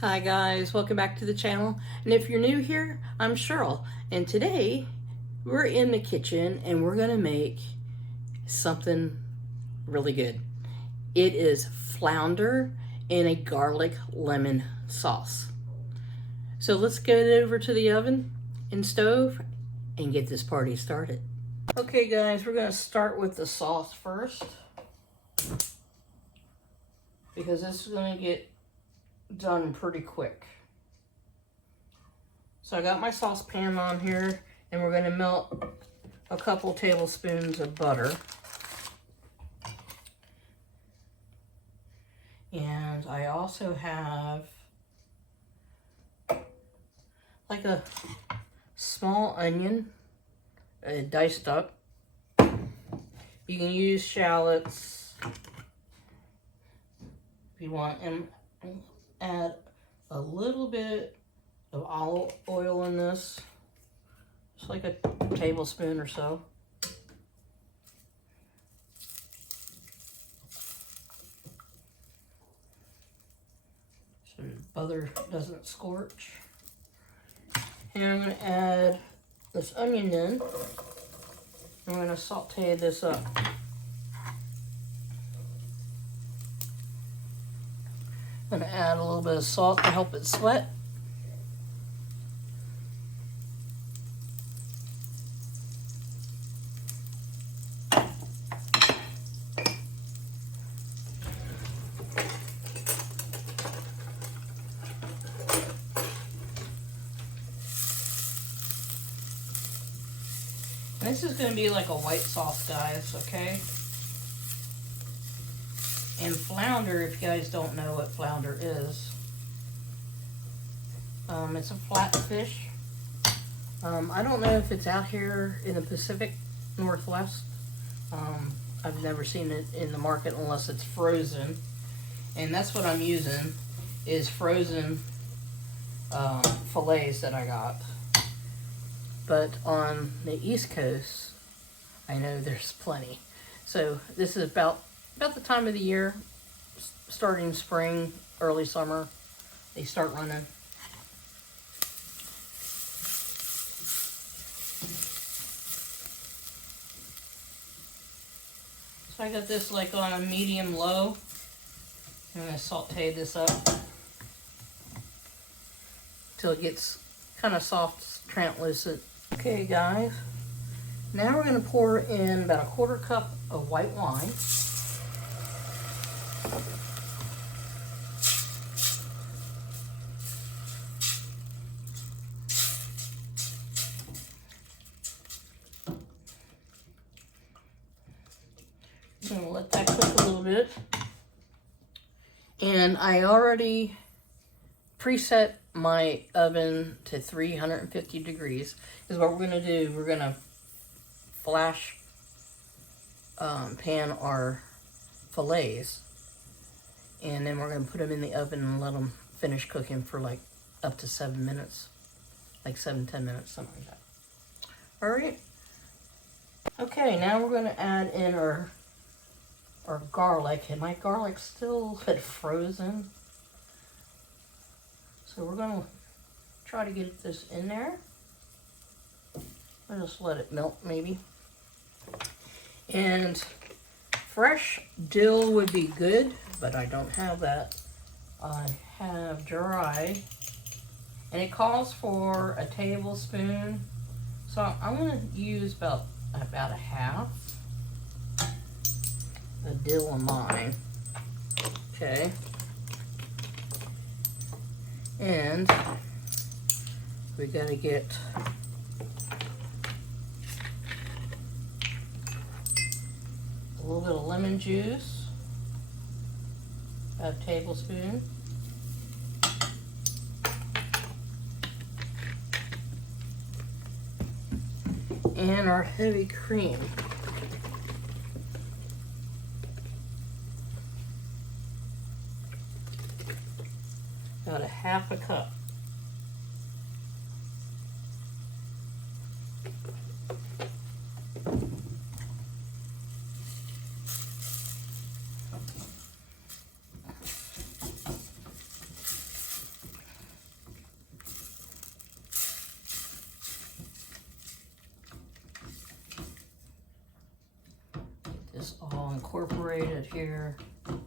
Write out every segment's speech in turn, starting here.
Hi guys, welcome back to the channel. And if you're new here, I'm Cheryl. And today we're in the kitchen and we're gonna make something really good. It is flounder in a garlic lemon sauce. So let's get it over to the oven and stove and get this party started. Okay guys, we're gonna start with the sauce first, because this is gonna get done pretty quick. So I got my saucepan on here and we're going to melt a couple tablespoons of butter. And I also have like a small onion, diced up. You can use shallots if you want, and add a little bit of olive oil in this, just like a tablespoon or so. So the butter doesn't scorch. And I'm going to add this onion in. I'm going to saute this up. I'm going to add a little bit of salt to help it sweat. This is going to be like a white sauce, guys, okay? And flounder, if you guys don't know what flounder is, it's a flat fish. I don't know if it's out here in the Pacific Northwest. I've never seen it in the market unless it's frozen. And that's what I'm using, is frozen fillets that I got. But on the East Coast, I know there's plenty. So this is about the time of the year, starting spring, early summer, they start running. So I got this like on a medium low. I'm gonna saute this up till it gets kind of soft, translucent. Okay guys, now we're going to pour in about a 1/4 cup of white wine. I'm going to let that cook a little bit. And I already preset my oven to 350 degrees. Is what we're going to do. We're going to flash pan our fillets, and then we're going to put them in the oven and let them finish cooking for like up to 7 minutes, like 7-10 minutes, something like that. All right. Okay, now we're going to add in our garlic, and my garlic's still frozen. So we're going to try to get this in there. I'll just let it melt maybe. And fresh dill would be good, but I don't have that. I have dry, and it calls for a tablespoon. So I'm going to use about a half a dill of mine. Okay. And we gotta get a little bit of lemon juice, about a tablespoon. And our heavy cream. About a 1/2 cup. this all incorporated here. I'm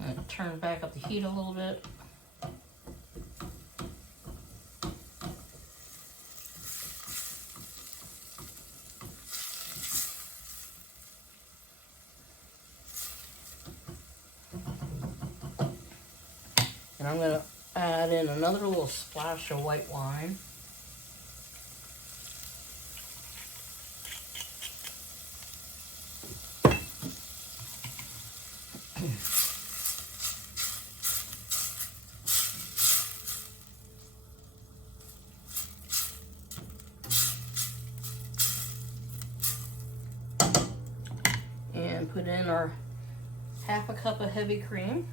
going to turn back up the heat a little bit. And I'm going to add in another little splash of white wine. And put in our half a cup of heavy cream.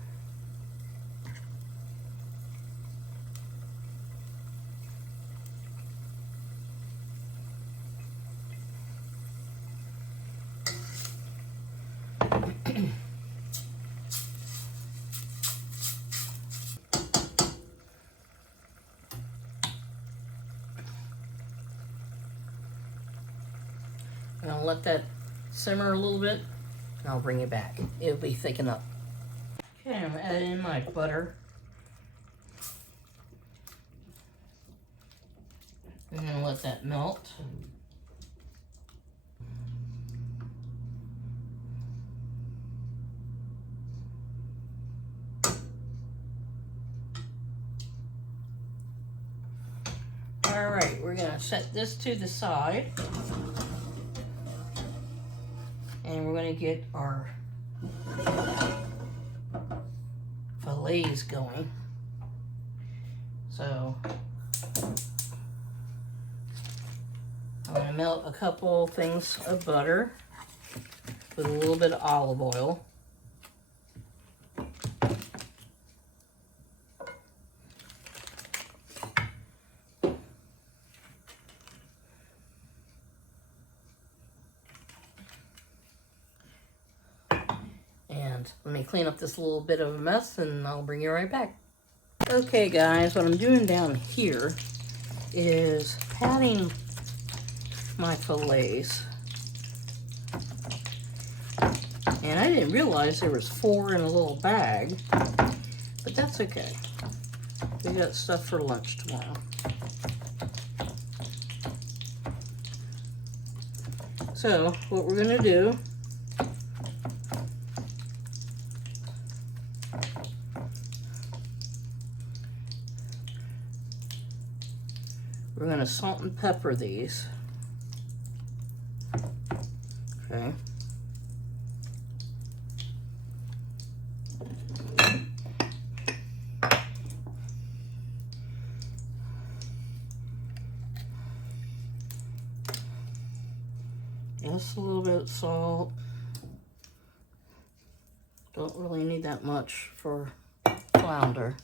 And I'll let that simmer a little bit, and I'll bring it back. It'll be thickened up. Okay, I'm adding in my butter. I'm gonna let that melt. All right, we're gonna set this to the side. And we're going to get our fillets going. So I'm going to melt a couple things of butter with a little bit of olive oil. Let me clean up this little bit of a mess and I'll bring you right back. Okay guys, what I'm doing down here is patting my fillets. And I didn't realize there was 4 in a little bag, but that's okay. We got stuff for lunch tomorrow. So what we're gonna do, we're going to salt and pepper these. Okay. Just a little bit of salt. Don't really need that much for flounder.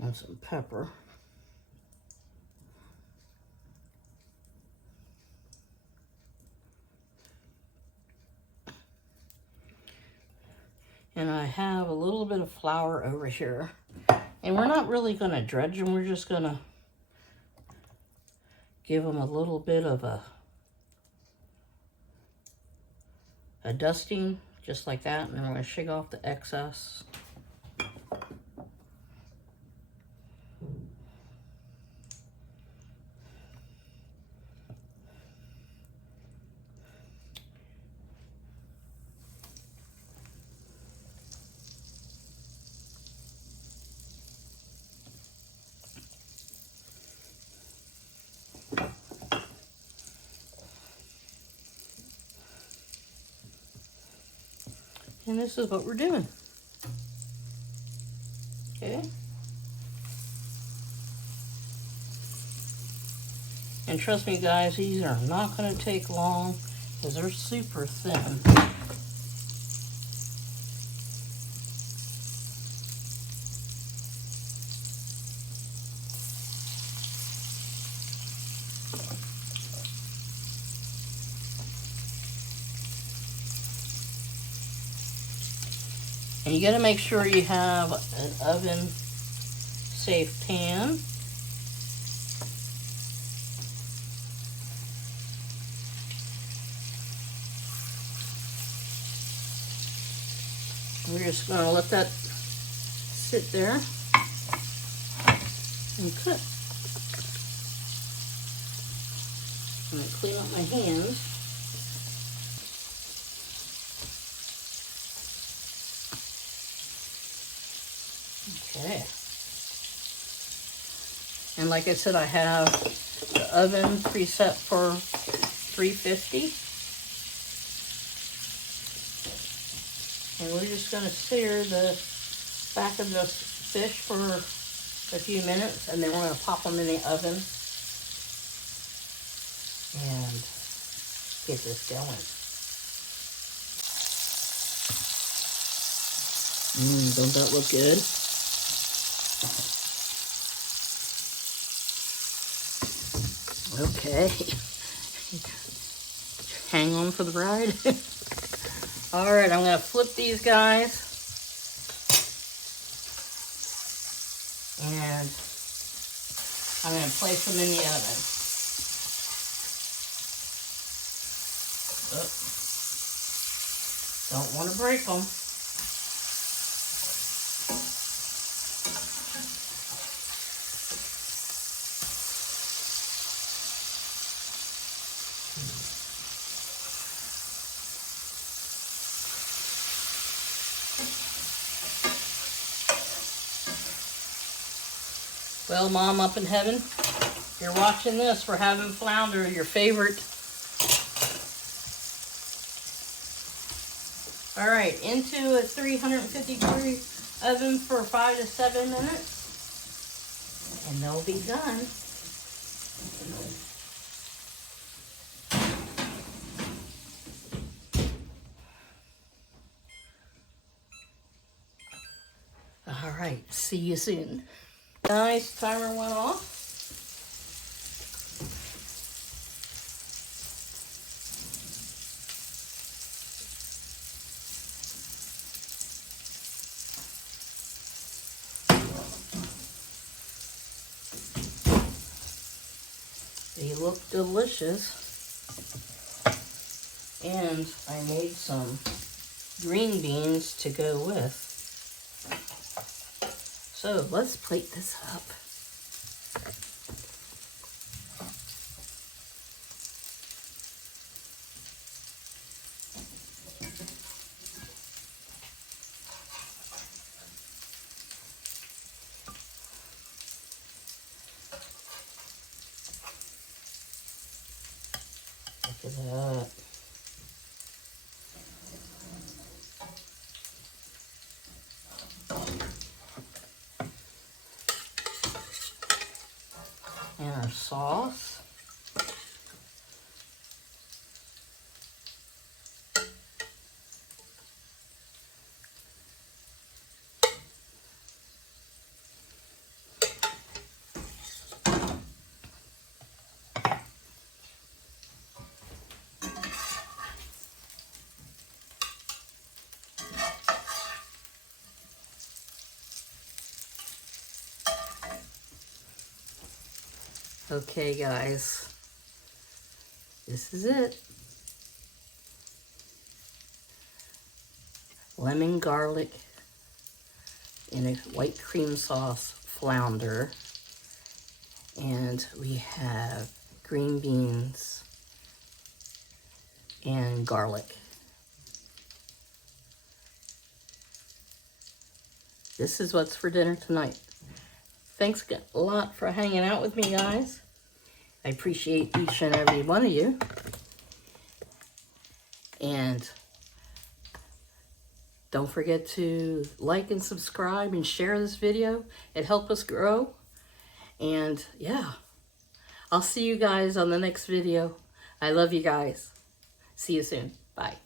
And some pepper. And I have a little bit of flour over here. And we're not really going to dredge them. We're just going to give them a little bit of a dusting, just like that. And then we're going to shake off the excess. And this is what we're doing. Okay. And trust me guys, these are not going to take long because they're super thin. And you gotta make sure you have an oven safe pan. We're just gonna let that sit there and cook. I'm gonna clean up my hands. Okay. And like I said, I have the oven preset for 350. And we're just going to sear the back of the fish for a few minutes, and then we're going to pop them in the oven and get this going. Don't that look good? Okay. Hang on for the ride. All right, I'm gonna flip these guys. And I'm gonna place them in the oven. Oh. Don't want to break them. Well, Mom up in heaven, if you're watching this, we're having flounder, your favorite. All right, into a 350 degree oven for 5 to 7 minutes, and they'll be done. All right, see you soon. Nice, timer went off. They look delicious. And I made some green beans to go with. So let's plate this up. Look at that. And our sauce. Okay, guys, this is it. Lemon garlic in a white cream sauce flounder. And we have green beans and garlic. This is what's for dinner tonight. Thanks a lot for hanging out with me, guys. I appreciate each and every one of you. And don't forget to like and subscribe and share this video. It helps us grow. And yeah, I'll see you guys on the next video. I love you guys. See you soon. Bye.